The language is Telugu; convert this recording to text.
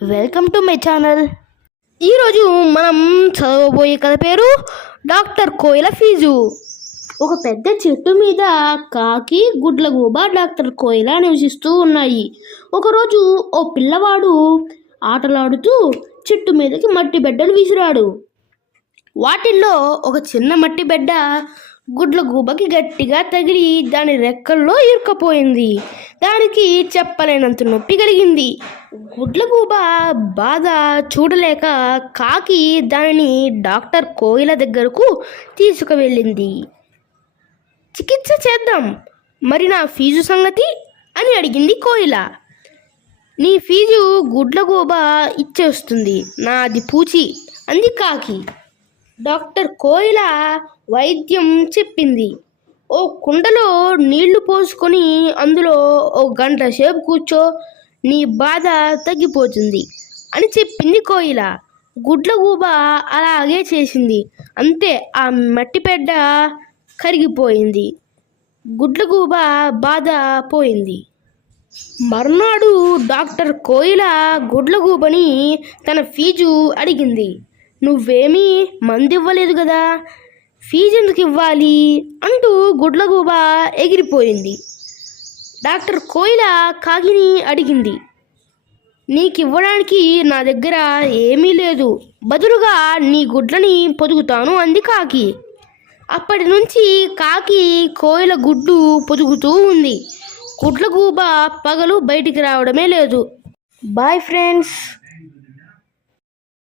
వెల్కమ్ టు మై ఛానల్ ఈరోజు మనం చదవబోయే కథ పేరు డాక్టర్ కోయిల ఫీజు. ఒక పెద్ద చెట్టు మీద కాకి గుడ్లగూబ డాక్టర్ కోయిల నివసిస్తూ ఉన్నాయి. ఒకరోజు ఓ పిల్లవాడు ఆటలాడుతూ చెట్టు మీదకి మట్టి బిడ్డలు విసిరాడు. వాటిల్లో ఒక చిన్న మట్టి బిడ్డ గుడ్ల గూబకి గట్టిగా తగిలి దాని రెక్కల్లో ఇరుక్కపోయింది. దానికి చెప్పలేనంత నొప్పి కలిగింది. గుడ్లగూబ బాధ చూడలేక కాకి దానిని డాక్టర్ కోయిల దగ్గరకు తీసుకువెళ్ళింది. చికిత్స చేద్దాం. మరి నా ఫీజు సంగతి? అని అడిగింది కోయిల. నీ ఫీజు గుడ్లగూబ ఇచ్చేస్తుంది. నాది పూచి అంది కాకి. డాక్టర్ కోయిల వైద్యం చెప్పింది. ఓ కుండలో నీళ్ళు పోసుకొని అందులో ఓ గంట సేపు కూర్చో నీ బాధ తగ్గిపోతుంది అని చెప్పింది కోయిల. గుడ్లగూబ అలాగే చేసింది. అంతే ఆ మట్టి పెడ్డ కరిగిపోయింది గుడ్లగూబ బాధ పోయింది. మర్నాడు డాక్టర్ కోయిల గుడ్లగూబని తన ఫీజు అడిగింది. నువ్వేమీ మంది ఇవ్వలేదు కదా ఫీజు ఎందుకు ఇవ్వాలి అంటూ గుడ్లగూబ ఎగిరిపోయింది. డాక్టర్ కోయిల కాకిని అడిగింది. నీకివ్వడానికి నా దగ్గర ఏమీ లేదు. బదులుగా నీ గుడ్లని పొదుగుతాను అంది కాకి. అప్పటి నుంచి కాకి కోయిల గుడ్డు పొదుగుతూ ఉంది. గుడ్లగూబ పగలు బయటికి రావడమే లేదు. Bye friends!